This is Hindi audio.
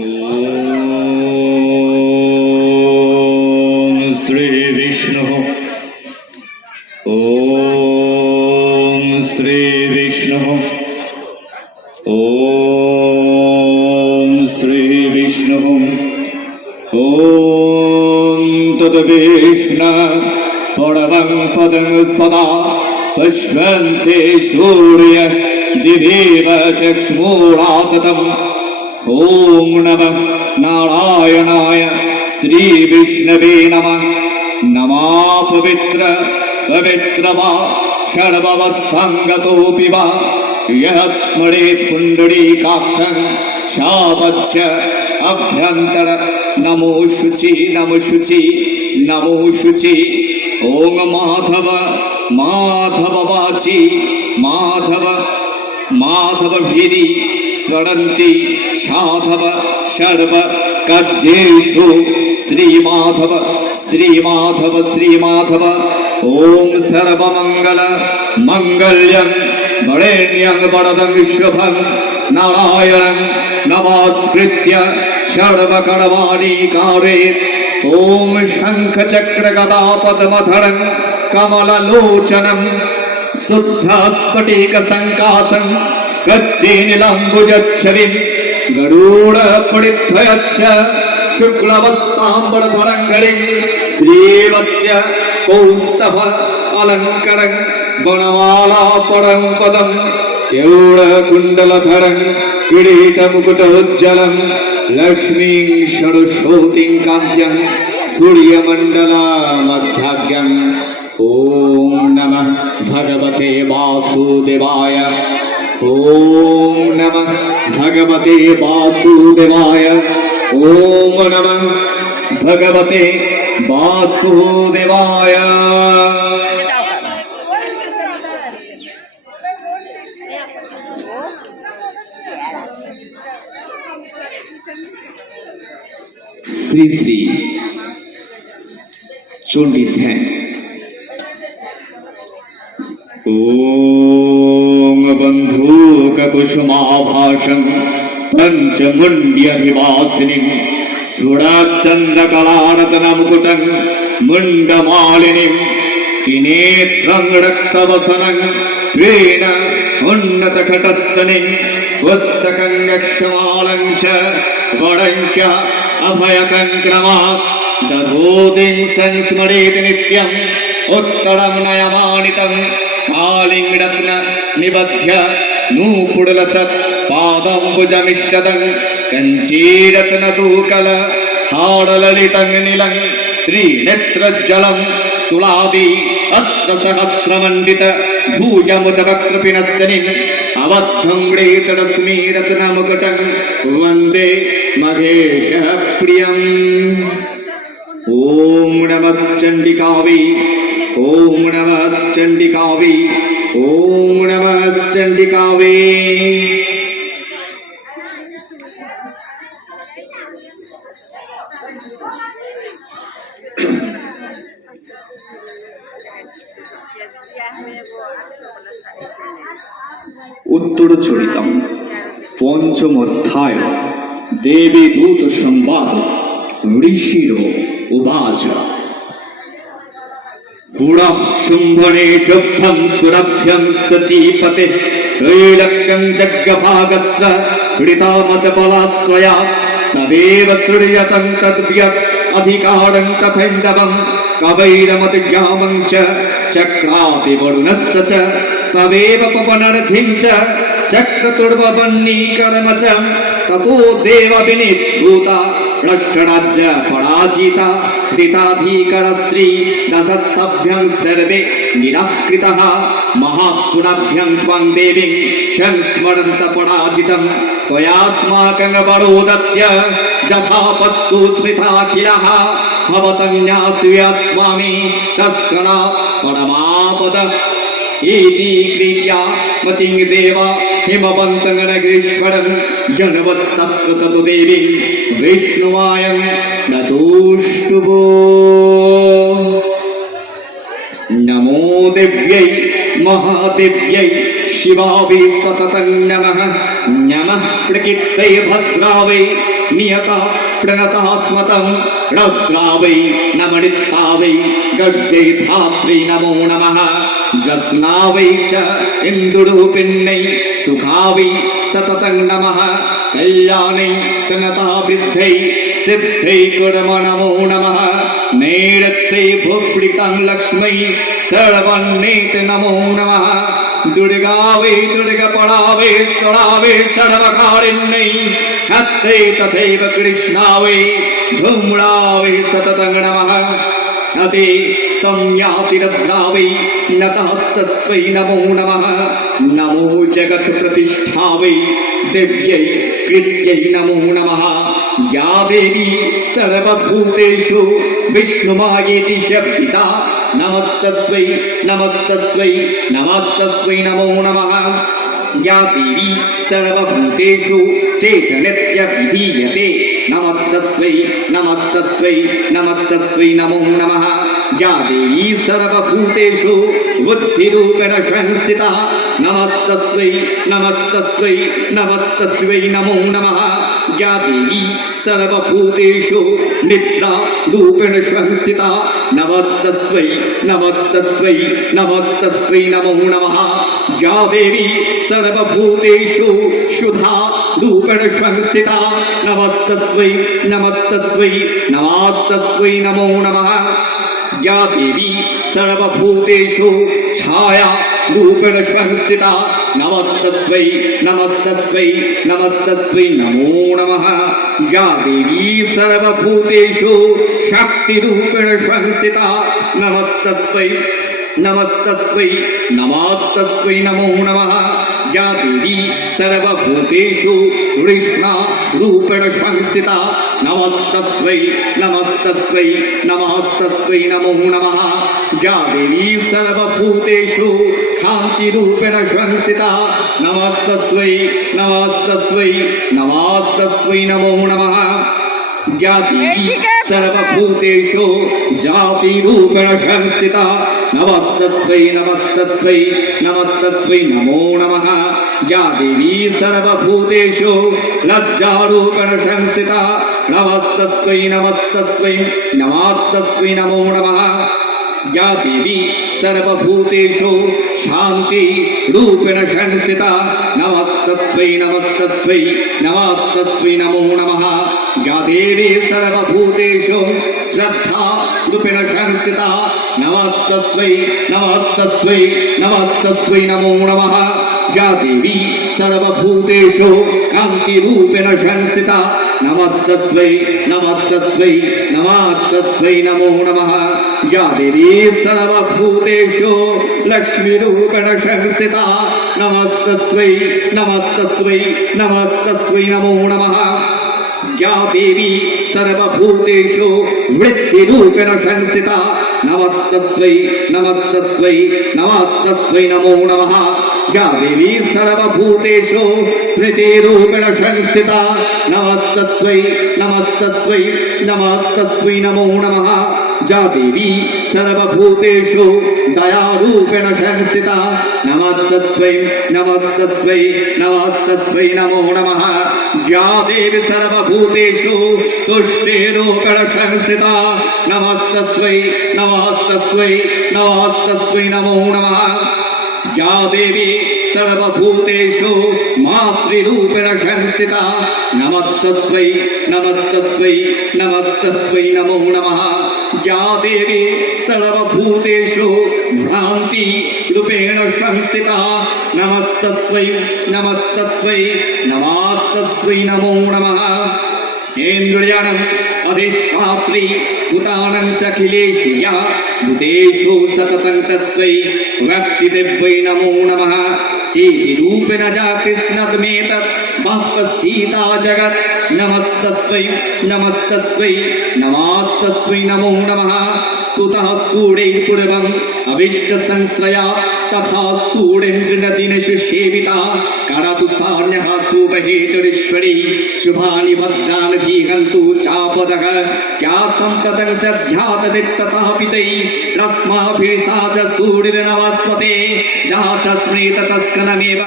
ओम श्री विष्णु ओम श्री विष्णु ओम श्री विष्णु ओम तद्विष्णु परमं पदं सदा पश्यन्ते सूर्य दिवीव चक्षुराततम् ओम नमः नारायणाय श्री विष्णवे नमः नमः पवित्र पवित्र वा षड्भवसंगतोऽपि वा यः स्मरेत् पुण्डरीकाक्षं शावच्च अभ्यन्तर नमो शुचि नमो शुचि नमो शुचि ओम माधव माधव वाचि माधव माधव भीरि स्वरन्ति साधव सर्व कज्जेषु श्रीमाधव श्रीमाधव श्रीमाधव ओम सर्वमंगल मंगल्यं वरेण्यं वरदं शुभं नारायणं नमस्कृत्य सर्वकर्माणि कारयेत् ओम शंख चक्र गदा पद्मधरं कमललोचनं शुद्ध स्फटिक संकासं कच्चीनिलम्बुजच्छविं गरुड परिध्वयच्च शुक्लवस्ताम्बरधरङ्गरिं श्रीवत्स्य कौस्तभ अलङ्करं वनमाला परं पदं केयूरकुण्डलधरं किरीटमुकुटोज्ज्वलं लक्ष्मीं सरस्वतीं कान्त्यं सूर्यमण्डलमध्याज्ञम् ओम नमः भगवते वासुदेवाय ओम नमः भगवते वासुदेवाय ओम नमः भगवते वासुदेवाय श्री श्री चंडी ध्यान ओम बंधूककुसुमाभासं पंचमुण्ड्यधिवासिनीं सुराचन्द्रकलारत्नमुकुटं मुण्डमालिनीं त्रिनेत्रं रक्तवसनं वीण उन्नतकटस्थनीं पुस्तकं यक्षमालं च वरं च अभयकङ्क्रमात् दधोतिं संस्मरेत् नित्यम् उत्तरं नयमानितं कालिङ्गरत्न निबध्य नूपुरलसत् पादम्बुजमिष्टदं कञ्चीरत्नतूकल हारललितं नीलं त्रिनेत्रज्जलं सुलादि अस्त्रसहस्रमण्डित भुजमुदवक्त्रपिनस्तनिम् अबद्धं रेतरश्मिरत्नमुकुटं वन्दे महेशः प्रियम् ओम नमश्चंडिकावै ओम नमश्चंडिकावै ओम नमश्चंडिकावै उत्तर चरितम पंचम अध्याय देवी दूत संवाद ऋषिर उवाच पुरः शुम्भने शुभ्रं सुरभ्यं सचीपते त्रैलोक्यं जग्गभागस्य हृतामतबलास्वया तदेव श्रूयतं तद्व्यत् अधिकारं तथैन्दवं कवैरमतिज्ञामं च चक्राति वरुणस्य च तदेव पवनर्थिं च चक्रतुर्वन्नीकरम च ततो देव विनिधूता भ्रष्टराज्य पराजिता हृताधिकर स्त्री दशस्तभ्यं सर्वे निराकृतः महासुराभ्यं त्वं देवीं संस्मरन्त पराजितं त्वयास्माकं वरोदत्य यथा पत्सु स्मृताखिलः भवतं न्यास्यास्मामि तस्करात् परमापद इति क्रिया मतिं देवा हिमवन्तं नगेश्वरं जनवस्तत्र ततो देवीं विष्णुवायं नतोष्टुभो नमो देव्यै महादेव्यै शिवावै सततं नमः नमः प्रकीर्तये भद्रावै नियता प्रणता स्मतं रौद्रा वै नमनित्ता वै गर्जै धात्री नमो नमः जस्ना वै च इन्दुरूपिण्यै सुखा वै सततं नमः कल्याणै प्रणता वृद्धै सिद्धै कुर्म नमो नमः नैरत्यै भुप्रीतं लक्ष्मै सर्वन्नेत नमो नमः दुर्गा वै दुर्गपरा वै स्वरा वै सर्वकारिण्यै हस्ते तथैव कृष्णा वै धूम्रा वै सततं नमः अते संयातिरद्रा वै नतस्तस्मै नमो नमः नमो जगत्प्रतिष्ठा वै दिव्यै कृत्यै नमो नमः या देवी सर्वभूतेषु विष्णुमायेति शब्दिता नमस्तस्मै नमस्तस्मै नमस्तस्मै नमो नमः या देवी सर्वभूतेषु चेतनित्यभिधीयते नमस्तस्मै नमस्तस्मै नमस्तस्मै नमो नमः या देवी सर्वभूतेषु बुद्धिरूपेण संस्थिता नमस्तस्मै नमस्तस्मै नमस्तस्मै नमो नमः या देवी सर्वभूतेषु निद्रा रूपेण संस्थिता नमस्तस्मै नमस्तस्मै नमस्तस्मै नमो नमः या देवी सर्वभूतेषु शुद्धा रूपेण संस्थिता नमस्तस्मै नमस्तस्मै नमस्तस्मै नमो नमः या देवी सर्वभूतेषु छाया रूपेण संस्थिता नमस्तस्मै नमस्तस्मै नमस्तस्मै नमो नमः या देवी सर्वभूतेषु शक्तिरूपेण संस्थिता नमस्तस्मै नमस्तस्मै नमस्तस्मै नमो नमः या देवी सर्वभूतेषु तृष्णा रूपेण संस्थिता नमस्तस्मै नमस्तस्मै नमस्तस्मै नमो नमः या देवी सर्वभूतेषु कान्तिरूपेण संस्थिता नमस्तस्मै नमस्तस्मै नमस्तस्मै नमो नमः या देवी सर्वभूतेषु जातिरूपेण संस्थिता नमस्तस्मै नमस्तस्मै नमस्तस्मै नमो नमः या देवी सर्वभूतेषु लज्जारूपेण संस्थिता नमस्तस्मै नमस्तस्मै नमस्तस्मै नमो नमः या देवी सर्वभूतेषु शान्ति रूपेण संस्थिता नमस्तस्मै नमस्तस्मै नमस्तस्मै नमो नमः या देवी सर्वभूतेषु श्रद्धा रूपेण संस्थिता नमस्तस्मै नमस्तस्मै नमस्तस्मै नमो नमः या देवी सर्वभूतेषु कान्तिरूपेण संस्थिता नमस्तस्मै नमस्तस्मै नमस्तस्मै नमो नमः या देवी सर्वभूतेषु लक्ष्मीरूपेण संस्थिता नमस्तस्मै नमस्तस्मै नमस्तस्मै नमो नमः या देवी सर्वभूतेषु वृत्तिरूपेण संस्थिता नमस्तस्मै नमस्तस्मै नमस्तस्मै नमो नमः या देवी सर्वभूतेषु स्मृतिरूपेण संस्थिता नमस्तस्मै नमस्तस्मै नमस्तस्मै नमो नमः या देवी सर्वभूतेषु दयारूपेण संस्थिता नमस्तस्मै नमस्तस्मै नमस्तस्मै नमो नमः या देवी सर्वभूतेषु तुष्टिरूपेण संस्थिता नमस्तस्मै नमस्तस्मै नमस्तस्मै नमो नमः या देवी सर्वभूतेषु मातृरूपेण संस्थिता नमस्तस्मै नमस्तस्मै नमस्तस्मै नमो नमः या देवी सर्वभूतेषु भ्रान्ति रूपेण संस्थिता नमस्तस्मै नमस्तस्मै नमस्तस्मै नमो नमः इन्द्रियाणम् अधिष्ठात्री भूतानां चाखिलेषु या भूतेषु सततं तस्मै व्यक्तिदिव्यै नमो नमः चेतिरूपेण जा कृष्णद्मेतत् वाक्पस्थिता जगत् नमस्तस्मै नमस्तस्मै नमस्तस्मै नमो नमः स्तुतः सूर्यैर्पूर्वम् अभीष्टसंश्रया तथा सूर्येन्द्रनदिनशु सेविता करतु सार्ण्यः सुबहेतुरीश्वरी शुभानि भद्राणि भीहन्तु चापदः क्या सम्पदं च ध्यातदित्ततापितै रश्माभिर्सा च सूर्यर्नवस्वते जा च स्मृत तत्कनमेव